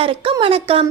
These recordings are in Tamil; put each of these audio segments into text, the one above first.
எல்லாருக்கும் வணக்கம்.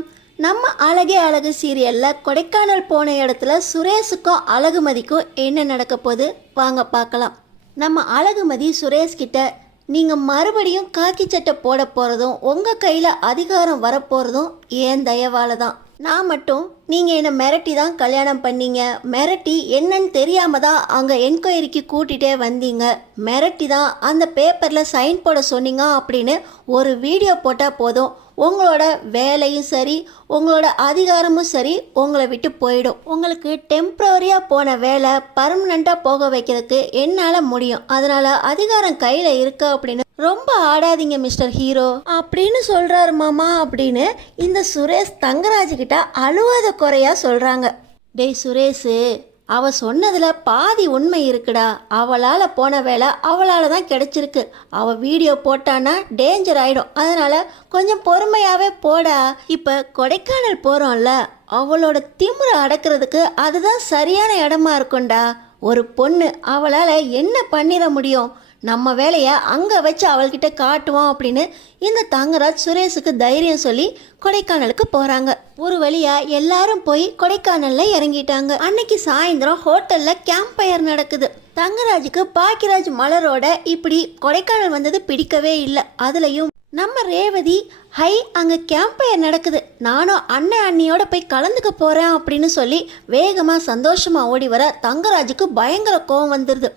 நம்ம அழகே அழகு சீரியலில் கொடைக்கானல் போன இடத்துல சுரேஷுக்கும் அழகுமதிக்கும் என்ன நடக்க போகுது வாங்க பார்க்கலாம். நம்ம அழகுமதி சுரேஷ் கிட்ட நீங்கள் மறுபடியும் காக்கி சட்டை போட போகிறதும் உங்கள் கையில் அதிகாரம் வரப்போகிறதும் ஏன் தயவால தான். நான் மட்டும் நீங்கள் என்னை மிரட்டி தான் கல்யாணம் பண்ணீங்க, மிரட்டி என்னன்னு தெரியாமல் தான் அங்கே என்கொயரிக்கு கூட்டிகிட்டே வந்தீங்க, மிரட்டி தான் அந்த பேப்பரில் சைன் போட சொன்னீங்க அப்படின்னு ஒரு வீடியோ போட்டால் போதும், உங்களோட வேலையும் சரி உங்களோட அதிகாரமும் சரி உங்களை விட்டு போயிடும். உங்களுக்கு டெம்ப்ரவரியாக போன வேலை பர்மனெண்ட்டாக போக வைக்கிறதுக்கு என்னால் முடியும், அதனால் அதிகாரம் கையில் இருக்கு அப்படின்னு ரொம்ப ஆடாதீங்க மிஸ்டர் ஹீரோ அப்படின்னு சொல்கிறாரு மாமா அப்படின்னு இந்த சுரேஷ் தங்கராஜ் கிட்ட அழுவாத குறையா சொல்கிறாங்க. டேய் சுரேஷு, அவள் சொன்னதில் பாதி உண்மை இருக்குடா. அவளால் போன வேலை அவளால் தான் கிடைச்சிருக்கு. அவள் வீடியோ போட்டான்னா டேஞ்சர் ஆகிடும், அதனால் கொஞ்சம் பொறுமையாகவே போடா. இப்போ கொடைக்கானல் போகிறோம்ல, அவளோட திமிரை அடக்கிறதுக்கு அதுதான் சரியான இடமா இருக்கும்டா. ஒரு பொண்ணு அவளால் என்ன பண்ணிட முடியும், நம்ம வேலையை அங்கே வச்சு அவள்கிட்ட காட்டுவோம் அப்படின்னு இந்த தங்கராஜ் சுரேஷுக்கு தைரியம் சொல்லி கொடைக்கானலுக்கு போகிறாங்க. ஒரு வழியாக எல்லாரும் போய் கொடைக்கானலில் இறங்கிட்டாங்க. அன்னைக்கு சாயந்தரம் ஹோட்டலில் கேம்ப் ஃபயர் நடக்குது. தங்கராஜுக்கு பாக்கியராஜ் மலரோட இப்படி கொடைக்கானல் வந்தது பிடிக்கவே இல்லை. அதுலேயும் நம்ம ரேவதி அங்கே கேம்ப் ஃபயர் நடக்குது, நானும் அண்ணன் அண்ணியோட போய் கலந்துக்க போகிறேன் அப்படின்னு சொல்லி வேகமாக சந்தோஷமாக ஓடி வர தங்கராஜுக்கு பயங்கர கோவம் வந்துடுது.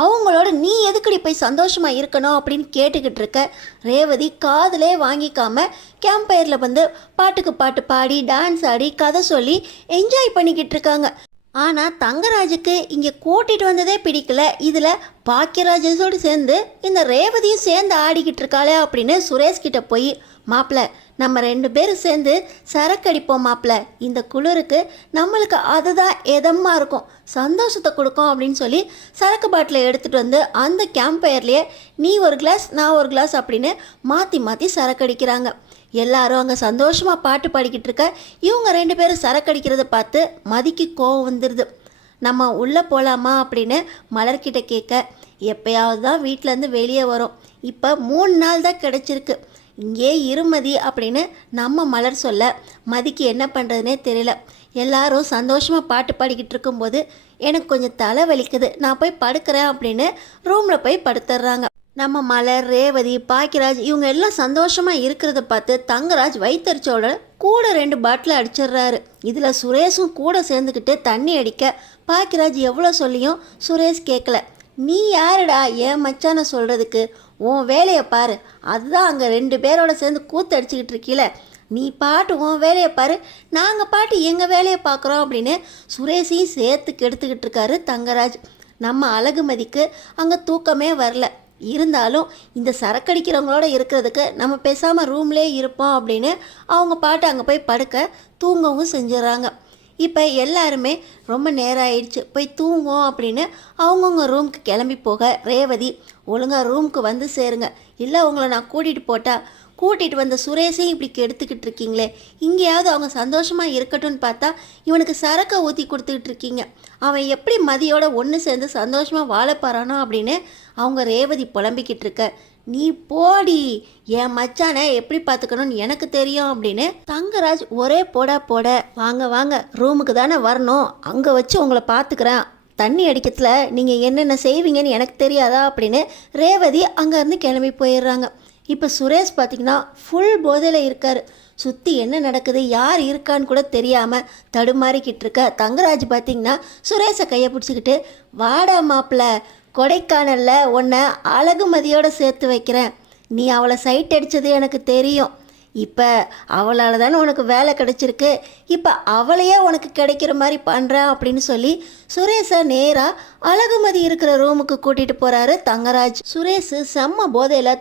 அவங்களோட நீ எதுக்கடி போய் சந்தோஷமாக இருக்கணும் அப்படின்னு கேட்டுக்கிட்டு இருக்க ரேவதி காதிலே வாங்கிக்காம கேம்ப் ஃபயரில் வந்து பாட்டுக்கு பாட்டு பாடி டான்ஸ் ஆடி கதை சொல்லி என்ஜாய் பண்ணிக்கிட்டு இருக்காங்க. ஆனால் தங்கராஜுக்கு இங்கே கூட்டிகிட்டு வந்ததே பிடிக்கல, இதில் பாக்கியராஜோடு சேர்ந்து இந்த ரேவதியும் சேர்ந்து ஆடிக்கிட்டு இருக்காளே அப்படின்னு சுரேஷ்கிட்ட போய் மாப்பிள்ள நம்ம 2 பேரும் சேர்ந்து சரக்கு அடிப்போம் மாப்பிள்ள, இந்த குளிருக்கு நம்மளுக்கு அதுதான் எதமாக இருக்கும், சந்தோஷத்தை கொடுக்கும் அப்படின்னு சொல்லி சரக்கு பாட்டிலை எடுத்துகிட்டு வந்து அந்த கேம்ப் ஃபயர்லேயே நீ ஒரு கிளாஸ் நான் ஒரு கிளாஸ் அப்படின்னு மாற்றி மாற்றி சரக்கு அடிக்கிறாங்க. எல்லாரும் அங்கே சந்தோஷமாக பாட்டு பாடிக்கிட்டு இருக்க இவங்க 2 பேரும் சரக்கு அடிக்கிறத பார்த்து மதிக்கு கோவம் வந்துடுது. நம்ம உள்ளே போகலாமா அப்படின்னு மலர்கிட்ட கேட்க எப்போயாவது தான் வீட்டிலேருந்து வெளியே வரும், இப்போ 3 நாள் தான் கிடச்சிருக்கு, இங்கே இருமதி அப்படின்னு நம்ம மலர் சொல்ல மதிக்கு என்ன பண்ணுறதுனே தெரியல. எல்லாரும் சந்தோஷமாக பாட்டு பாடிக்கிட்டு இருக்கும்போது எனக்கு கொஞ்சம் தலை வலிக்குது, நான் போய் படுக்கிறேன் அப்படின்னு ரூமில் போய் படுத்துடுறாங்க. நம்ம மலர் ரேவதி பாக்கியராஜ் இவங்க எல்லாம் சந்தோஷமாக இருக்கிறத பார்த்து தங்கராஜ் வைத்தறிச்சோட கூட 2 பாட்டில் அடிச்சிடுறாரு. இதில் சுரேஷும் கூட சேர்ந்துக்கிட்டு தண்ணி அடிக்க பாக்கியராஜ் எவ்வளோ சொல்லியும் சுரேஷ் கேட்கல. நீ யாருடா ஏன் மச்சான சொல்கிறதுக்கு, உன் வேலையை பாரு, அதுதான் அங்கே 2 பேரோட சேர்ந்து கூத்து அடிச்சுக்கிட்டு இருக்கீல, நீ பாட்டு உன் வேலையை பாரு, நாங்கள் பாட்டு எங்கள் வேலையை பார்க்குறோம் அப்படின்னு சுரேஷையும் சேர்த்து கெடுத்துக்கிட்டு இருக்காரு தங்கராஜ். நம்ம அழகுமதிக்கு அங்கே தூக்கமே வரல, இருந்தாலும் இந்த சரக்கடிக்கிறவங்களோட இருக்கிறதுக்கு நம்ம பேசாமல் ரூம்லேயே இருப்போம் அப்படின்னு அவங்க பாட்டு அங்கே போய் படுக்க தூங்கவும் செஞ்சிடறாங்க. இப்போ எல்லாருமே ரொம்ப நேரம் ஆயிடுச்சு போய் தூங்குவோம் அப்படின்னு அவங்கவுங்க ரூமுக்கு கிளம்பி போக ரேவதி ஒழுங்காக ரூமுக்கு வந்து சேருங்க, இல்லை உங்களை நான் கூட்டிகிட்டு வந்த சுரேஷையும் இப்படி கெடுத்துக்கிட்டு இருக்கீங்களே, இங்கேயாவது அவங்க சந்தோஷமாக இருக்கட்டும்னு பார்த்தா இவனுக்கு சரக்கை ஊற்றி கொடுத்துக்கிட்டு இருக்கீங்க, அவன் எப்படி மதியோட ஒன்று சேர்ந்து சந்தோஷமாக வாழப்பாரானோ அப்படின்னு அவங்க ரேவதி புலம்பிக்கிட்டு இருக்க. நீ போடி, என் மச்சானை எப்படி பார்த்துக்கணும்னு எனக்கு தெரியும் அப்படின்னு தங்கராஜ் ஒரே போட வாங்க வாங்க ரூமுக்கு தானே வரணும், அங்கே வச்சு உங்களை பார்த்துக்கிறேன், தண்ணி அடிக்கிறதுல நீங்கள் என்னென்ன செய்வீங்கன்னு எனக்கு தெரியாதா அப்படின்னு ரேவதி அங்கேருந்து கிளம்பி போயிடுறாங்க. இப்போ சுரேஷ் பார்த்திங்கன்னா ஃபுல் போதையில் இருக்கார். சுற்றி என்ன நடக்குது யார் இருக்கான்னு கூட தெரியாமல் தடுமாறிக்கிட்டு இருக்க தங்கராஜ் பார்த்திங்கன்னா சுரேஷை கையை பிடிச்சிக்கிட்டு வாடா மாப்பிள்ள, கொடைக்கானலில் உன்னை அழகுமதியோடு சேர்த்து வைக்கிறேன், நீ அவளை சைட் அடித்தது எனக்கு தெரியும், இப்போ அவளால் தானே உனக்கு வேலை கிடச்சிருக்கு, இப்போ அவளையே உனக்கு கிடைக்கிற மாதிரி பண்ணுறேன் அப்படின்னு சொல்லி சுரேஷை நேராக அழகுமதி இருக்கிற ரூமுக்கு கூட்டிகிட்டு போகிறாரு தங்கராஜ். சுரேஷ் செம்ம போதையில்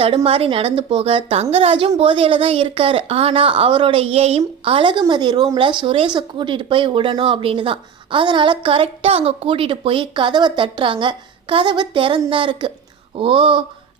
தடுமாறி நடந்து போக தங்கராஜும் போதையில் தான் இருக்கார். ஆனால் அவரோட எய்ம் அழகுமதி ரூமில் சுரேஷை கூட்டிகிட்டு போய் விடணும் அப்படின்னு தான். அதனால் கரெக்டாக அங்கே கூட்டிகிட்டு போய் கதவை தட்டுறாங்க. கதவு திறந்தான் இருக்குது. ஓ,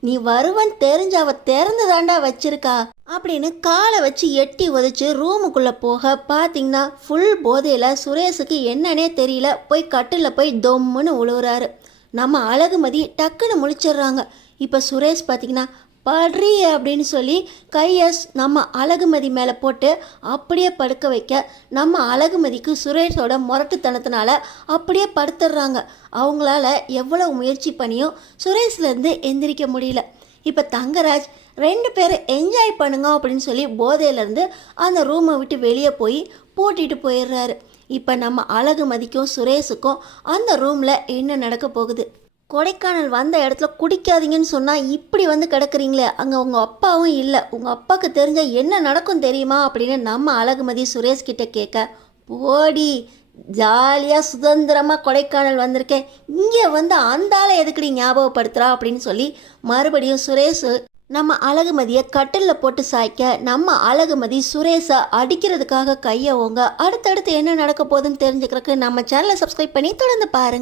நீ வருவன் தெரிஞ்சு அவள் திறந்து தாண்டா வச்சிருக்கா அப்படின்னு காலை வச்சு எட்டி உதச்சி ரூமுக்குள்ளே போக பார்த்தீங்கன்னா ஃபுல் போதையில் சுரேஷுக்கு என்னன்னே தெரியல போய் கட்டில் போய் தொம்முன்னு உழுவுறாரு. நம்ம அழகுமதி டக்குன்னு முழிச்சிடுறாங்க. இப்போ சுரேஷ் பார்த்தீங்கன்னா படுறி அப்படின்னு சொல்லி கையை நம்ம அழகுமதி மேலே போட்டு அப்படியே படுக்க வைக்க நம்ம அழகுமதிக்கு சுரேஷோட முரட்டுத்தனத்தினால அப்படியே படுத்துடுறாங்க. அவங்களால எவ்வளவு முயற்சி பண்ணியும் சுரேஷ்லேருந்து எந்திரிக்க முடியல. இப்போ தங்கராஜ் 2 பேரும் என்ஜாய் பண்ணுங்க அப்படின்னு சொல்லி போதையிலேருந்து அந்த ரூமை விட்டு வெளியே போய் பூட்டிட்டு போயிடுறாரு. இப்போ நம்ம அழகுமதிக்கும் சுரேஷுக்கும் அந்த ரூமில் என்ன நடக்க போகுது? கொடைக்கானல் வந்த இடத்துல குடிக்காதீங்கன்னு சொன்னால் இப்படி வந்து கிடக்குறீங்களே, அங்கே உங்கள் அப்பாவும் இல்லை, உங்கள் அப்பாவுக்கு தெரிஞ்ச என்ன நடக்கும் தெரியுமா அப்படின்னு நம்ம அழகுமதி சுரேஷ் கிட்ட கேட்க, போடி ஜாலியாக சுதந்திரமாக கொடைக்கானல் வந்திருக்கேன், இங்கே வந்து அந்த ஆளை எதுக்கடி ஞாபகப்படுத்துகிறா அப்படின்னு சொல்லி மறுபடியும் சுரேஷ் நம்ம அழகுமதியை கட்டிலில் போட்டு சாய்க்க நம்ம அழகுமதி சுரேஷை அடிக்கிறதுக்காக கையை ஓங்க. அடுத்தடுத்து என்ன நடக்க போகுதுன்னு தெரிஞ்சுக்கிறதுக்கு நம்ம சேனலை சப்ஸ்கிரைப் பண்ணி தொடர்ந்து பாருங்கள்.